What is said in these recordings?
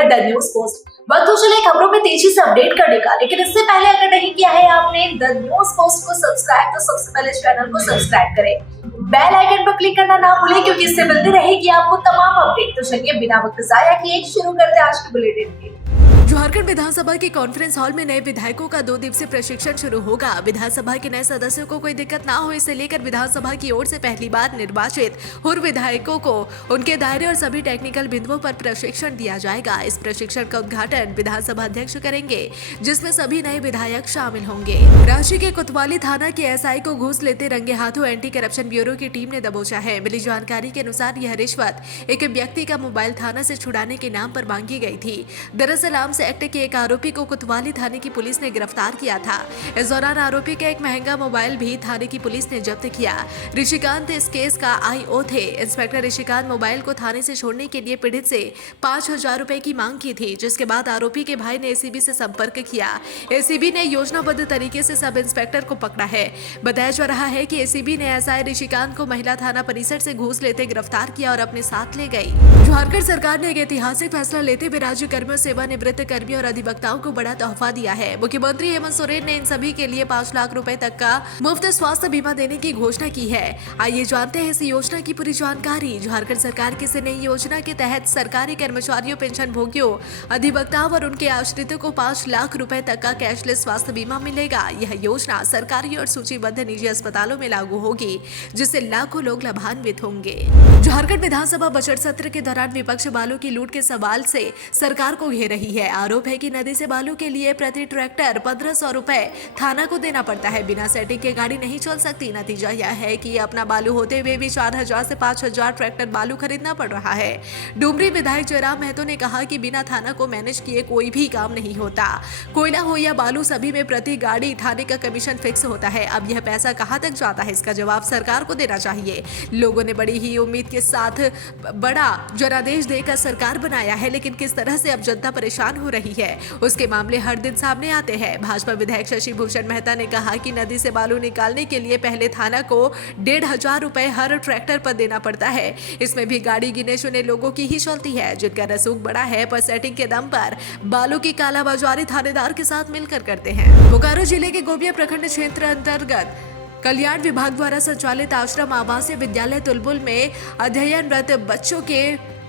है the news post. वक्त तो चले खबरों में तेजी से अपडेट करने का, लेकिन इससे पहले अगर नहीं किया है आपने द न्यूज पोस्ट को सब्सक्राइब, तो सबसे पहले चैनल को सब्सक्राइब करें, बेल आइकन पर क्लिक करना ना भूलें, क्योंकि इससे मिलती रहेगी आपको तमाम अपडेट। तो चलिए बिना वक्त जाया किए शुरू करते हैं आज की बुलेटिन की। झारखंड विधानसभा के कॉन्फ्रेंस हॉल में नए विधायकों का 2 दिवसीय प्रशिक्षण शुरू होगा। विधानसभा के नए सदस्यों को कोई दिक्कत ना हो, इसे लेकर विधानसभा की ओर से पहली बार निर्वाचित पूर्व विधायकों को उनके दायरे और सभी टेक्निकल बिंदुओं पर प्रशिक्षण दिया जाएगा। इस प्रशिक्षण का उद्घाटन विधानसभा अध्यक्ष करेंगे, जिसमें सभी नए विधायक शामिल होंगे। रांची के कोतवाली थाना के एसआई को घूस लेते रंगे हाथों एंटी करप्शन ब्यूरो की टीम ने दबोचा है। मिली जानकारी के अनुसार यह रिश्वत एक व्यक्ति का मोबाइल थाना से छुड़ाने के नाम पर मांगी गई थी। दरअसल आर्म्स एक्ट के एक आरोपी को कोतवाली थाने की पुलिस ने गिरफ्तार किया था। इस दौरान आरोपी का एक महंगा मोबाइल भी थाने की पुलिस ने जब्त किया। ऋषिकांत इस केस का आईओ थे। इंस्पेक्टर ऋषिकांत मोबाइल को थाने से छोड़ने के लिए पीड़ित से 5,000 रुपए की मांग की थी, जिसके बाद आरोपी के भाई ने एसीबी से संपर्क किया। एसीबी ने योजनाबद्ध तरीके से सब इंस्पेक्टर को पकड़ा है। बताया जा रहा है कि एसीबी ने एसआई ऋषिकांत को महिला थाना परिसर से घूस लेते गिरफ्तार किया और अपने साथ ले गई। झारखंड सरकार ने एक ऐतिहासिक फैसला लेते हुए राज्य कर्मियों, सेवानिवृत्त कर्मियों और अधिवक्ताओं को बड़ा तोहफा दिया है। मुख्यमंत्री हेमंत सोरेन ने इन सभी के लिए 5 लाख रुपए तक का मुफ्त स्वास्थ्य बीमा देने की घोषणा की है। आइए जानते हैं इस योजना की पूरी जानकारी। झारखंड सरकार की इस नई योजना के तहत सरकारी कर्मचारियों, पेंशन भोगियों, अधिवक्ताओं और उनके आश्रितों को 5 लाख रुपए तक का कैशलेस स्वास्थ्य बीमा मिलेगा। यह योजना सरकारी और सूचीबद्ध निजी अस्पतालों में लागू होगी, जिससे लाखों लोग लाभान्वित होंगे। झारखंड विधानसभा बजट सत्र के दौरान विपक्ष बालू की लूट के सवाल से सरकार को घेर रही है। आरोप है कि नदी से बालू के लिए प्रति ट्रैक्टर 1,500 रुपए थाना को देना पड़ता है। बिना सेटिंग के गाड़ी नहीं चल सकती। नतीजा यह है कि अपना बालू होते हुए भी 4,000 से 5,000 ट्रैक्टर बालू खरीदना पड़ रहा है। डुमरी विधायक जयराम महतो ने कहा कि बिना थाना को मैनेज किए कोई भी काम नहीं होता। कोयला हो या बालू, सभी में प्रति गाड़ी थाने का कमीशन फिक्स होता है। अब यह पैसा कहां तक जाता है, इसका जवाब सरकार को देना चाहिए। लोगों ने बड़ी ही उम्मीद के साथ बड़ा जनादेश देकर सरकार बनाया है, लेकिन किस तरह से अब जनता परेशान हो रही है, उसके मामले हर दिन सामने आते हैं। भाजपा विधायक शशि भूषण मेहता ने कहा कि नदी से बालू निकालने के लिए पहले थाना को 1,500 रुपए हर ट्रैक्टर पर देना पड़ता है। इसमें भी गाड़ी गिने चुने लोगों की ही चलती है, जिनका रसूख बड़ा है, पर सेटिंग के दम पर बालू की कालाबाजारी थानेदार के साथ मिलकर करते हैं। बोकारो जिले के गोबिया प्रखंड क्षेत्र अंतर्गत कल्याण विभाग द्वारा संचालित आश्रम आवासीय विद्यालय तुलबुल में अध्ययनरत बच्चों के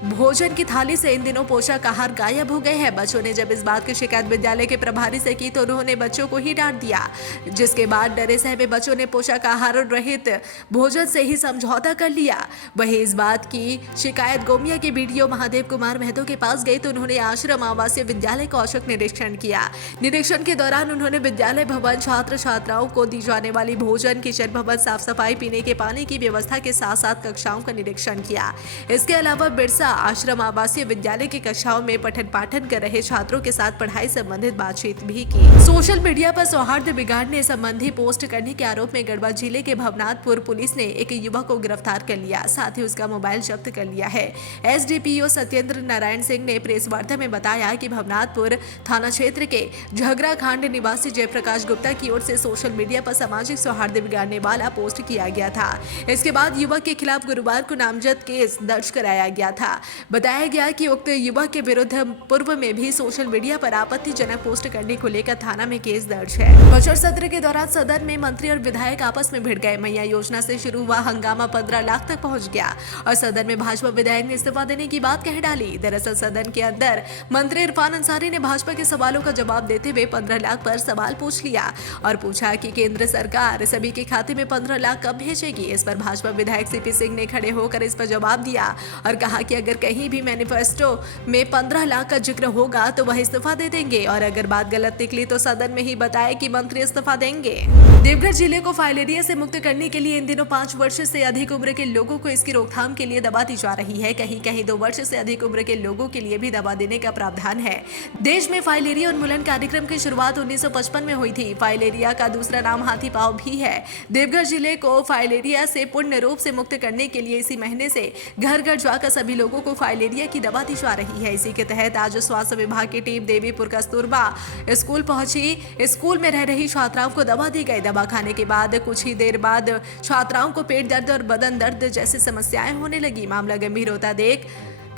भोजन की थाली से इन दिनों पोषक आहार गायब हो गए हैं। बच्चों ने जब इस बात की शिकायत विद्यालय के प्रभारी से की, तो उन्होंने बच्चों को ही डांट दिया, जिसके बाद डरे सहमे बच्चों ने पोषक आहार रहित भोजन से ही समझौता कर लिया। वहीं इस बात की शिकायत गोमिया के बीडीओ महादेव कुमार महतो के पास गई, तो उन्होंने आश्रम आवासीय विद्यालय का औचक निरीक्षण किया। निरीक्षण के दौरान उन्होंने विद्यालय भवन, छात्र छात्राओं को दी जाने वाली भोजन, किचन भवन, साफ सफाई, पीने के पानी की व्यवस्था के साथ साथ कक्षाओं का निरीक्षण किया। इसके अलावा बिरसा आश्रम आवासीय विद्यालय की कक्षाओं में पठन पाठन कर रहे छात्रों के साथ पढ़ाई संबंधित बातचीत भी की। सोशल मीडिया पर सौहार्द बिगाड़ने संबंधी पोस्ट करने के आरोप में गढ़वा जिले के भवनाथपुर पुलिस ने एक युवक को गिरफ्तार कर लिया, साथ ही उसका मोबाइल जब्त कर लिया है। एसडीपीओ सत्येंद्र नारायण सिंह ने प्रेस वार्ता में बताया कि भवनाथपुर थाना क्षेत्र के झगरा खांड निवासी जयप्रकाश गुप्ता की ओर से सोशल मीडिया पर सामाजिक सौहार्द बिगाड़ने वाला पोस्ट किया गया था। इसके बाद युवक के खिलाफ गुरुवार को नामजद केस दर्ज कराया गया था। बताया गया कि उक्त युवक के विरुद्ध पूर्व में भी सोशल मीडिया पर आपत्तिजनक पोस्ट करने को लेकर थाना में केस दर्ज है। बजट सत्र के दौरान सदन में मंत्री और विधायक आपस में भिड़ गए। मैया योजना से शुरू हुआ हंगामा 15 लाख तक पहुंच गया और सदन में भाजपा विधायक ने इस्तीफा देने की बात कह डाली। दरअसल सदन के अंदर मंत्री इरफान अंसारी ने भाजपा के सवालों का जवाब देते हुए 15 लाख पर सवाल पूछ लिया और पूछा कि केंद्र सरकार सभी के खाते में 15 लाख कब भेजेगी। इस पर भाजपा विधायक सीपी सिंह ने खड़े होकर इस पर जवाब दिया और कहा कि अगर कहीं भी मैनिफेस्टो में 15 लाख का जिक्र होगा तो वह इस्तीफा दे देंगे, और अगर बात गलत निकली तो सदन में ही बताए कि मंत्री इस्तीफा देंगे। देवघर जिले को फाइलेरिया से मुक्त करने के लिए इन दिनों 5 वर्ष से अधिक उम्र के लोगों को इसकी रोकथाम के लिए दवा दी जा रही है। कहीं कहीं 2 वर्ष से अधिक उम्र के लोगों के लिए भी दवा देने का प्रावधान है। देश में फाइलेरिया उन्मूलन कार्यक्रम की शुरुआत 1955 में हुई थी। फाइलेरिया का दूसरा नाम हाथी पांव भी है। देवघर जिले को फाइलेरिया से पूर्ण रूप से मुक्त करने के लिए इसी महीने से घर घर जाकर सभी लोगों को फाइलेरिया की दवा दी जा रही है। इसी के तहत आज स्वास्थ्य विभाग की टीम देवीपुर कस्तूरबा स्कूल पहुंची। स्कूल में रह रही छात्राओं को दवा दी गई। दवा खाने के बाद कुछ ही देर बाद छात्राओं को पेट दर्द और बदन दर्द जैसी समस्याएं होने लगी। मामला गंभीर होता देख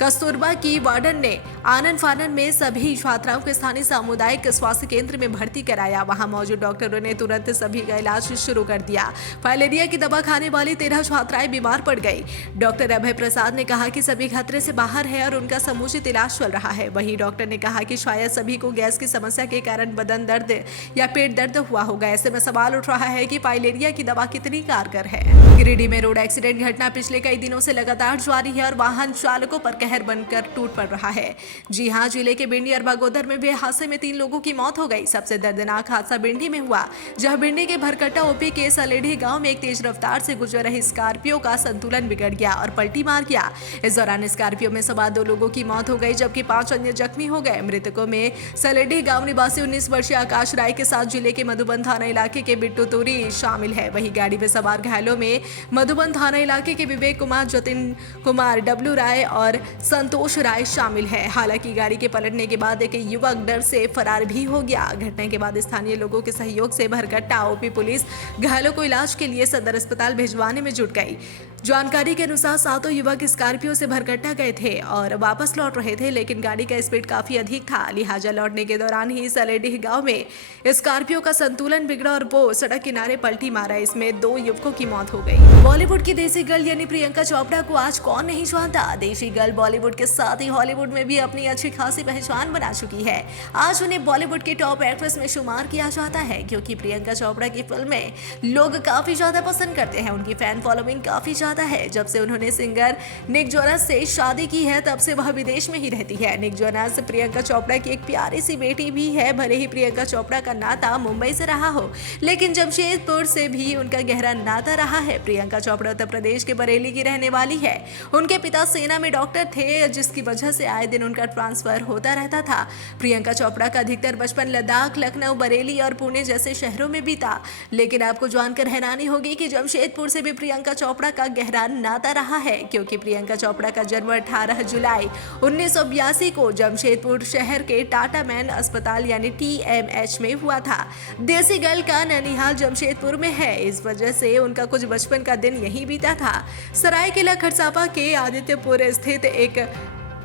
कस्तूरबा की वार्डन ने आनन फानन में सभी छात्राओं को स्थानीय सामुदायिक स्वास्थ्य केंद्र में भर्ती कराया। वहां मौजूद डॉक्टरों ने तुरंत सभी का इलाज शुरू कर दिया। फाइलेरिया की दवा खाने वाली 13 छात्राएं बीमार पड़ गई। डॉक्टर अभय प्रसाद ने कहा कि सभी खतरे से बाहर है और उनका समुचित इलाज चल रहा है। वहीं डॉक्टर ने कहा कि शायद सभी को गैस की समस्या के कारण बदन दर्द या पेट दर्द हुआ होगा। ऐसे में सवाल उठ रहा है कि फाइलेरिया की दवा कितनी कारगर है। गिरिडीह में रोड एक्सीडेंट घटना पिछले कई दिनों से लगातार जारी है और वाहन चालकों पर कहर बनकर टूट पड़ रहा है। जी हां, जिले के बिंडी और बागोदर में हुए हादसे में 3 लोगों की मौत हो गई। सबसे दर्दनाक हादसा बिंडी में हुआ, जहां बिंडी के भरकट्टा ओपी के सलेढ़ी गांव में एक तेज रफ्तार से गुजर रही स्कॉर्पियो का संतुलन बिगड़ गया और पलटी मार गया। इस दौरान स्कॉर्पियो में सवार 2 लोगों की मौत हो गई, जबकि 5 अन्य जख्मी हो गए। मृतकों में सलेढ़ी गांव निवासी 19 वर्षीय आकाश राय के साथ जिले के मधुबन थाना इलाके के बिट्टू तोरी शामिल है। वहीं गाड़ी में सवार घायलों में मधुबन थाना इलाके के विवेक कुमार, जतिन कुमार, डब्लू राय और संतोष राय शामिल है। हालांकि गाड़ी के पलटने के बाद एक युवक डर से फरार भी हो गया। घटना के बाद स्थानीय लोगों के सहयोग से भरकट्टा ओपी पुलिस घायलों को इलाज के लिए सदर अस्पताल भिजवाने में जुट गई। जानकारी के अनुसार 7 युवक स्कॉर्पियो से भरकट्टा गए थे और वापस लौट रहे थे, लेकिन गाड़ी का स्पीड काफी अधिक था। लिहाजा लौटने के दौरान ही सलेडीह गांव में स्कॉर्पियो का संतुलन बिगड़ा और वो सड़क किनारे पलटी मारा। इसमें 2 युवकों की मौत हो गई। बॉलीवुड की देसी गर्ल यानी प्रियंका चोपड़ा को आज कौन नहीं जानता। देसी गर्ल बॉलीवुड के साथ ही हॉलीवुड में भी अपनी अच्छी खासी पहचान बना चुकी है। आज उन्हें बॉलीवुड की टॉप एक्ट्रेस में शुमार किया जाता है, क्योंकि प्रियंका चोपड़ा की फिल्में लोग काफी ज्यादा पसंद करते हैं। उनकी फैन फॉलोइंग काफी ज्यादा है। जब से उन्होंने सिंगर निक जोनास से शादी की है, तब से वह विदेश में ही रहती है। निक जोनास प्रियंका चोपड़ा की एक प्यारी सी बेटी भी है। भले ही प्रियंका चोपड़ा का नाता मुंबई से रहा हो, लेकिन जमशेदपुर से भी उनका गहरा नाता रहा है। प्रियंका चोपड़ा उत्तर प्रदेश के बरेली की रहने वाली है। उनके पिता सेना में डॉक्टर थे, जिसकी वजह से आए दिन उनका ट्रांसफर होता रहता था। प्रियंका चोपड़ा का अधिकतर बचपन लद्दाख, लखनऊ, बरेली और पुणे जैसे शहरों में बीता। लेकिन आपको जानकर हैरानी होगी कि जमशेदपुर से भी प्रियंका चोपड़ा का गहरा नाता रहा है, क्योंकि प्रियंका चोपड़ा का जन्म 18 जुलाई 1982 को जमशेदपुर शहर के टाटा मैन अस्पताल यानी TMH में हुआ था। देसी गर्ल का ननिहाल जमशेदपुर में है, इस वजह से उनका कुछ बचपन का दिन यहीं बीता था। सरायकेला खरसापा के आदित्यपुर स्थित एक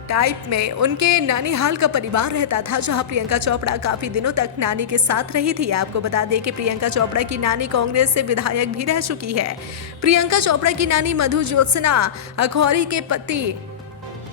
टाइप में उनके नानीहाल का परिवार रहता था, जहां प्रियंका चोपड़ा काफी दिनों तक नानी के साथ रही थी। आपको बता दें कि प्रियंका चोपड़ा की नानी कांग्रेस से विधायक भी रह चुकी है। प्रियंका चोपड़ा की नानी मधु ज्योत्सना अखौरी के पति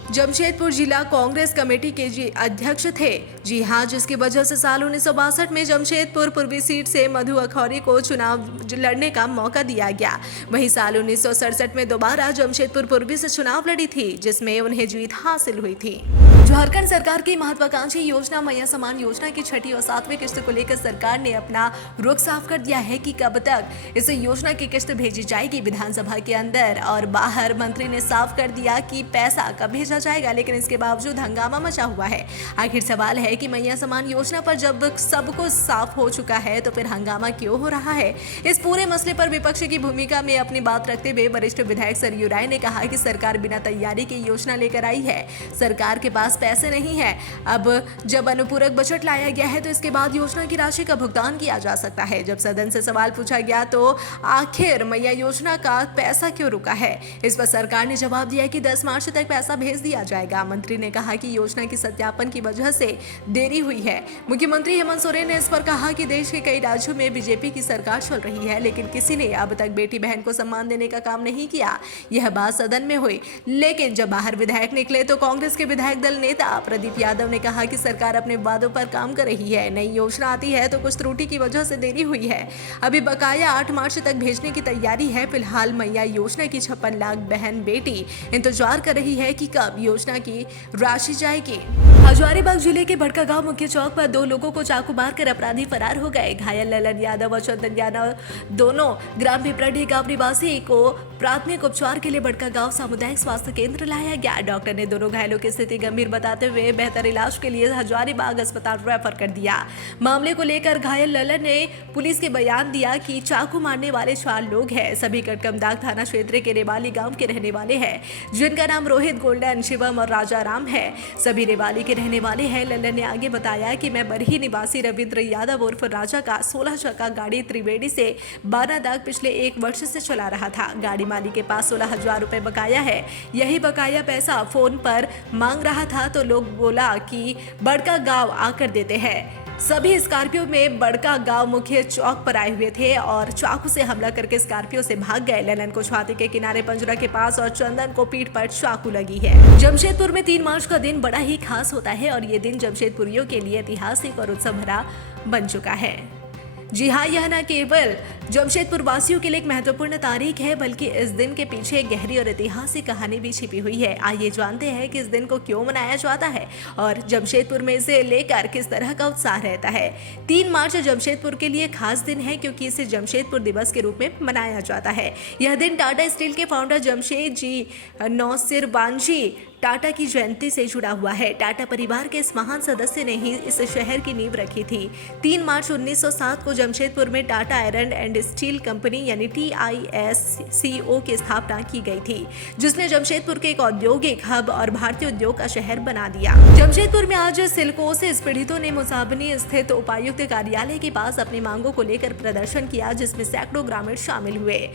जमशेदपुर जिला कांग्रेस कमेटी के अध्यक्ष थे। जी हां, जिसकी वजह से साल 1962 में जमशेदपुर पूर्वी सीट से मधु अखौरी को चुनाव लड़ने का मौका दिया गया। वहीं साल 1967 में दोबारा जमशेदपुर पूर्वी से चुनाव लड़ी थी, जिसमें उन्हें जीत हासिल हुई थी। झारखंड सरकार की महत्वाकांक्षी योजना मैया समान योजना की 6ठी और 7वीं किस्त को लेकर सरकार ने अपना रुख साफ कर दिया है कि कब तक इस योजना की किस्त भेजी जाएगी। विधानसभा के अंदर और बाहर मंत्री ने साफ कर दिया कि पैसा कब भेजा जाएगा, लेकिन इसके बावजूद हंगामा मचा हुआ है। आखिर सवाल है कि मैया समान योजना पर जब सब कुछ साफ हो चुका है, तो फिर हंगामा क्यों हो रहा है। इस पूरे मसले पर विपक्ष की भूमिका में अपनी बात रखते हुए वरिष्ठ विधायक सरयू राय ने कहा कि सरकार बिना तैयारी के योजना लेकर आई है। सरकार के पास पैसे नहीं है। अब जब अनुपूरक बजट लाया गया है, तो इसके बाद योजना की राशि का भुगतान किया जा सकता है। जब सदन से सवाल पूछा गया तो आखिर मैया योजना का पैसा क्यों रुका है, इस पर सरकार ने जवाब दिया कि 10 मार्च तक पैसा भेज दिया जाएगा। मंत्री ने कहा कि योजना की सत्यापन की वजह से देरी हुई है। मुख्यमंत्री हेमंत सोरेन ने इस पर कहा कि देश के कई राज्यों में बीजेपी की सरकार चल रही है, लेकिन किसी ने अब तक बेटी बहन को सम्मान देने का काम नहीं किया। यह बात सदन में हुई, लेकिन जब बाहर विधायक निकले तो कांग्रेस के विधायक दल नेता प्रदीप यादव ने कहा कि सरकार अपने वादों पर काम कर रही है। नई योजना आती है तो कुछ त्रुटि की वजह से देरी हुई है। अभी बकाया 8 मार्च तक भेजने की तैयारी है। फिलहाल मैया योजना की 56 लाख बहन बेटी इंतजार कर रही है कि कब योजना की राशि जाएगी। हजारीबाग जिले के भटका गांव मुख्य चौक पर 2 लोगों को चाकू मारकर अपराधी फरार हो गए। घायल ललन यादव और चंदन यादव दोनों ग्राम पिपरडी गांव निवासी को प्राथमिक उपचार के लिए भटका गांव सामुदायिक स्वास्थ्य केंद्र लाया गया। डॉक्टर ने दोनों घायलों की स्थिति गंभीर बताते हुए बेहतर इलाज के लिए हजारीबाग अस्पताल रेफर कर दिया। मामले को लेकर घायल ललन ने पुलिस के बयान दिया कि चाकू मारने वाले 4 लोग हैं। सभी कटकमदाग थाना क्षेत्र के रेवाली गांव के रहने वाले हैं, जिनका नाम रोहित गोल्डन, शिवम और राजा राम है। सभी रेवाली के रहने वाले हैं। लल्लन ने आगे बताया कि मैं बरही निवासी रविंद्र यादव उर्फ राजा का 16 चक्का गाड़ी त्रिवेणी से बानादाग पिछले 1 वर्ष से चला रहा था। गाड़ी मालिक के पास 16,000 रुपए बकाया है। यही बकाया पैसा फोन पर मांग रहा था तो लोग बोला कि बड़का गांव आकर देते हैं। सभी स्कॉर्पियो में बड़का गांव मुख्य चौक पर आए हुए थे और चाकू से हमला करके स्कॉर्पियो से भाग गए। ललन को छाती के किनारे पंजरा के पास और चंदन को पीठ पर चाकू लगी है। जमशेदपुर में 3 मार्च का दिन बड़ा ही खास होता है और ये दिन जमशेदपुरियों के लिए ऐतिहासिक और उत्सव भरा बन चुका है। जी हाँ, यह न केवल जमशेदपुर वासियों के लिए एक महत्वपूर्ण तारीख है बल्कि इस दिन के पीछे एक गहरी और ऐतिहासिक कहानी भी छिपी हुई है। आइए जानते हैं कि इस दिन को क्यों मनाया जाता है और जमशेदपुर में इसे लेकर किस तरह का उत्साह रहता है। 3 मार्च जमशेदपुर के लिए खास दिन है क्योंकि इसे जमशेदपुर दिवस के रूप में मनाया जाता है। यह दिन टाटा स्टील के फाउंडर जमशेद जी नौसिरवानजी टाटा की जयंती से जुड़ा हुआ है। टाटा परिवार के इस महान सदस्य ने ही इस शहर की नींव रखी थी। 3 मार्च 1907 को जमशेदपुर में Tata iron and steel company यानी TISCO की स्थापना की गई थी, जिसने जमशेदपुर के एक औद्योगिक हब और भारतीय उद्योग का शहर बना दिया। जमशेदपुर में आज सिलिकोसिस पीड़ितों ने मुसाबनी स्थित उपायुक्त कार्यालय के पास अपनी मांगों को लेकर प्रदर्शन किया, जिसमें सैकड़ों ग्रामीण शामिल हुए।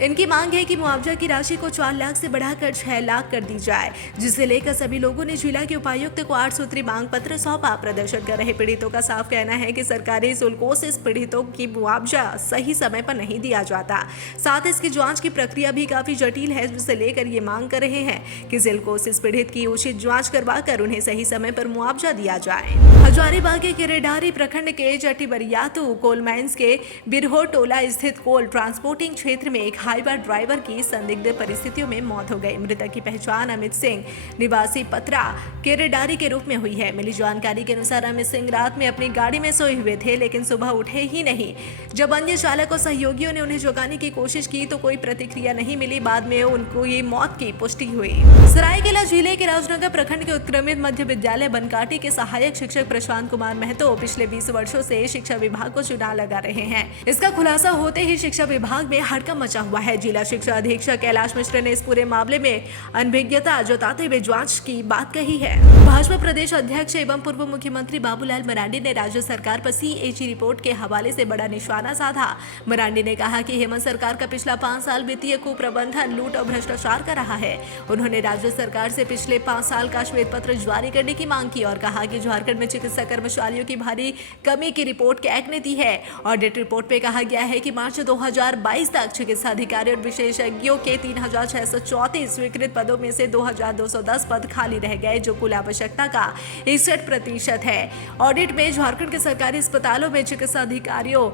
इनकी मांग है कि मुआवजा की राशि को 4 लाख से बढ़ाकर 6 लाख कर दी जाए, जिसे लेकर सभी लोगों ने जिला के उपायुक्त को 8 सूत्री मांग पत्र सौंपा। प्रदर्शन कर रहे पीड़ितों का साफ कहना है कि सरकारी सिलिकोसिस पीड़ितों की मुआवजा सही समय पर नहीं दिया जाता। साथ इसकी जांच की प्रक्रिया भी काफी जटिल है, जिसे लेकर ये मांग कर रहे हैं कि सिलिकोसिस पीड़ित की उचित जाँच करवाकर उन्हें सही समय पर मुआवजा दिया जाए। हजारीबाग के किरेडारी प्रखंड के जटिबरियातू कोल माइंस के बिरहो टोला स्थित कोल ट्रांसपोर्टिंग क्षेत्र में एक हाईवा ड्राइवर की संदिग्ध परिस्थितियों में मौत हो गई। मृतक की पहचान अमित सिंह निवासी पतरा केरेडारी के रूप में हुई है। मिली जानकारी के अनुसार अमित सिंह रात में अपनी गाड़ी में सोए हुए थे, लेकिन सुबह उठे ही नहीं। जब अन्य चालक और सहयोगियों ने उन्हें जगाने की कोशिश की तो कोई प्रतिक्रिया नहीं मिली। बाद में उनको ये मौत की पुष्टि हुई। सरायकेला जिले के राजनगर प्रखंड के उत्क्रमित मध्य विद्यालय बनकाटी के सहायक शिक्षक प्रशांत कुमार महतो पिछले 20 वर्षों से शिक्षा विभाग को चुनाव लगा रहे हैं। इसका खुलासा होते ही शिक्षा विभाग में हड़कंप मचा हुआ है। जिला शिक्षा अधीक्षक कैलाश मिश्र ने इस पूरे मामले में अनभिज्ञता जताते हुए जांच की बात कही है। भाजपा प्रदेश अध्यक्ष एवं पूर्व मुख्यमंत्री बाबूलाल मरांडी ने राज्य सरकार पर CAG रिपोर्ट के हवाले से बड़ा निशाना साधा। मरांडी ने कहा कि हेमंत सरकार का पिछला 5 साल वित्तीय कुप्रबंधन, लूट और भ्रष्टाचार का रहा है। उन्होंने राज्य सरकार से पिछले 5 साल का श्वेत पत्र जारी करने की मांग की और कहा कि झारखंड में चिकित्सा कर्मचारियों की भारी कमी की रिपोर्ट कैग ने दी है। ऑडिट रिपोर्ट में कहा गया है कि मार्च 2022 तक चिकित्सा अधिकारी और विशेषज्ञों के 3,634 स्वीकृत पदों में से 2,210 पद खाली रह गए, जो कुल आवश्यकता का 61% है। ऑडिट में झारखंड के सरकारी अस्पतालों में चिकित्सा अधिकारियों,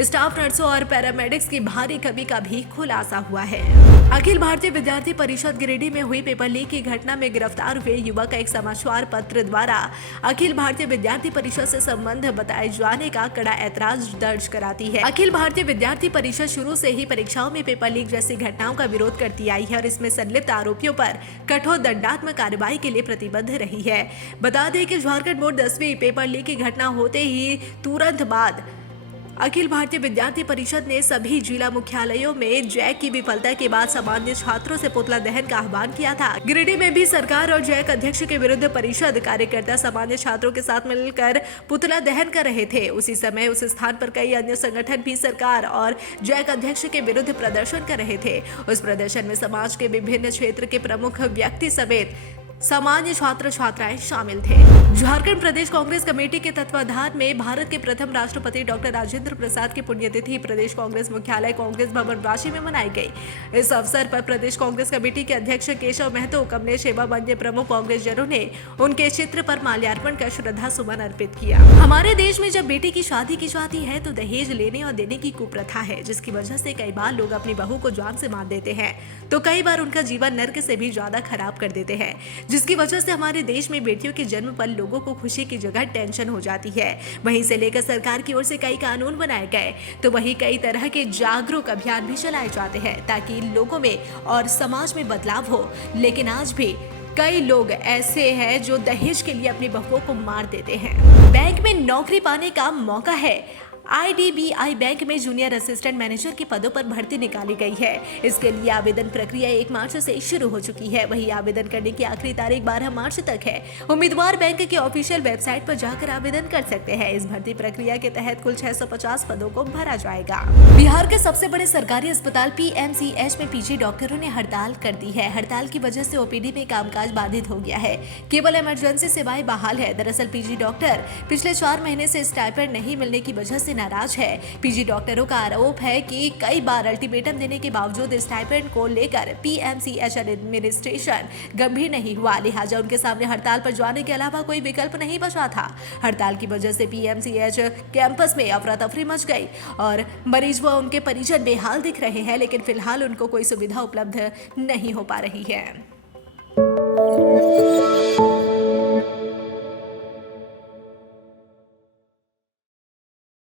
स्टाफ नर्सों और पैरामेडिक्स की भारी कमी का भी खुलासा हुआ है। अखिल भारतीय विद्यार्थी परिषद गिरिडीह में हुई पेपर लीक की घटना में गिरफ्तार हुए युवक एक समाचार पत्र द्वारा अखिल भारतीय विद्यार्थी परिषद से संबंध बताए जाने का कड़ा ऐतराज दर्ज कराती है। अखिल भारतीय विद्यार्थी परिषद शुरू से ही परीक्षाओं में पेपर लीक जैसी घटनाओं का विरोध करती आई है और इसमें संलिप्त आरोपियों पर कठोर दंडात्मक कार्रवाई के लिए प्रतिबद्ध रही है। बता दें कि झारखंड बोर्ड 10वीं पेपर लीक की घटना होते ही तुरंत बाद अखिल भारतीय विद्यार्थी परिषद ने सभी जिला मुख्यालयों में जैक की विफलता के बाद सामान्य छात्रों से पुतला दहन का आह्वान किया था। गिरिडीह में भी सरकार और जैक अध्यक्ष के विरुद्ध परिषद कार्यकर्ता सामान्य छात्रों के साथ मिलकर पुतला दहन कर रहे थे। उसी समय उस स्थान पर कई अन्य संगठन भी सरकार और जैक अध्यक्ष के विरुद्ध प्रदर्शन कर रहे थे। उस प्रदर्शन में समाज के विभिन्न क्षेत्र के प्रमुख व्यक्ति समेत सामान्य छात्र छात्राएं शामिल थे। झारखंड प्रदेश कांग्रेस कमेटी के तत्वाधान में भारत के प्रथम राष्ट्रपति डॉक्टर राजेंद्र प्रसाद की पुण्यतिथि प्रदेश कांग्रेस मुख्यालय कांग्रेस भवन रांची में मनाई गई। इस अवसर पर प्रदेश कांग्रेस कमेटी के अध्यक्ष केशव महतो, कमलेश एवं अन्य प्रमुख कांग्रेस जनों ने उनके चित्र पर माल्यार्पण कर श्रद्धा सुमन अर्पित किया। हमारे देश में जब बेटी की शादी की जाती है तो दहेज लेने और देने की कुप्रथा है, जिसकी वजह से कई बार लोग अपनी बहू को जान से मार देते हैं तो कई बार उनका जीवन नर्क से भी ज्यादा खराब कर देते हैं, जिसकी वजह से हमारे देश में बेटियों के जन्म पर लोगों को खुशी की जगह टेंशन हो जाती है। वहीं से लेकर सरकार की ओर से कई कानून बनाए गए तो वहीं कई तरह के जागरूक अभियान भी चलाए जाते हैं ताकि लोगों में और समाज में बदलाव हो। लेकिन आज भी कई लोग ऐसे हैं जो दहेज के लिए अपनी बहुओं को मार देते हैं। बैंक में नौकरी पाने का मौका है, IDBI बैंक में जूनियर असिस्टेंट मैनेजर के पदों पर भर्ती निकाली गई है। इसके लिए आवेदन प्रक्रिया 1 मार्च से शुरू हो चुकी है। वहीं आवेदन करने की आखिरी तारीख 12 मार्च तक है। उम्मीदवार बैंक के ऑफिशियल वेबसाइट पर जाकर आवेदन कर सकते हैं। इस भर्ती प्रक्रिया के तहत कुल 650 पदों को भरा जाएगा। बिहार के सबसे बड़े सरकारी अस्पताल PMCH में PG डॉक्टरों ने हड़ताल कर दी है। हड़ताल की वजह से OPD में कामकाज बाधित हो गया है। केवल इमरजेंसी सेवाएं बहाल है। दरअसल PG डॉक्टर पिछले 4 महीने से स्टाइपेंड नहीं मिलने की वजह से नाराज है। PG डॉक्टरों का आरोप है कि कई बार अल्टीमेटम देने के बावजूद स्टाइपेंड को लेकर PMCH एडमिनिस्ट्रेशन गंभीर नहीं हुआ, लिहाजा उनके सामने हड़ताल पर जाने के अलावा कोई विकल्प नहीं बचा था। हड़ताल की वजह से PMCH कैंपस में अफरा तफरी मच गई और मरीज व उनके परिजन बेहाल दिख रहे हैं, लेकिन फिलहाल उनको कोई सुविधा उपलब्ध नहीं हो पा रही है।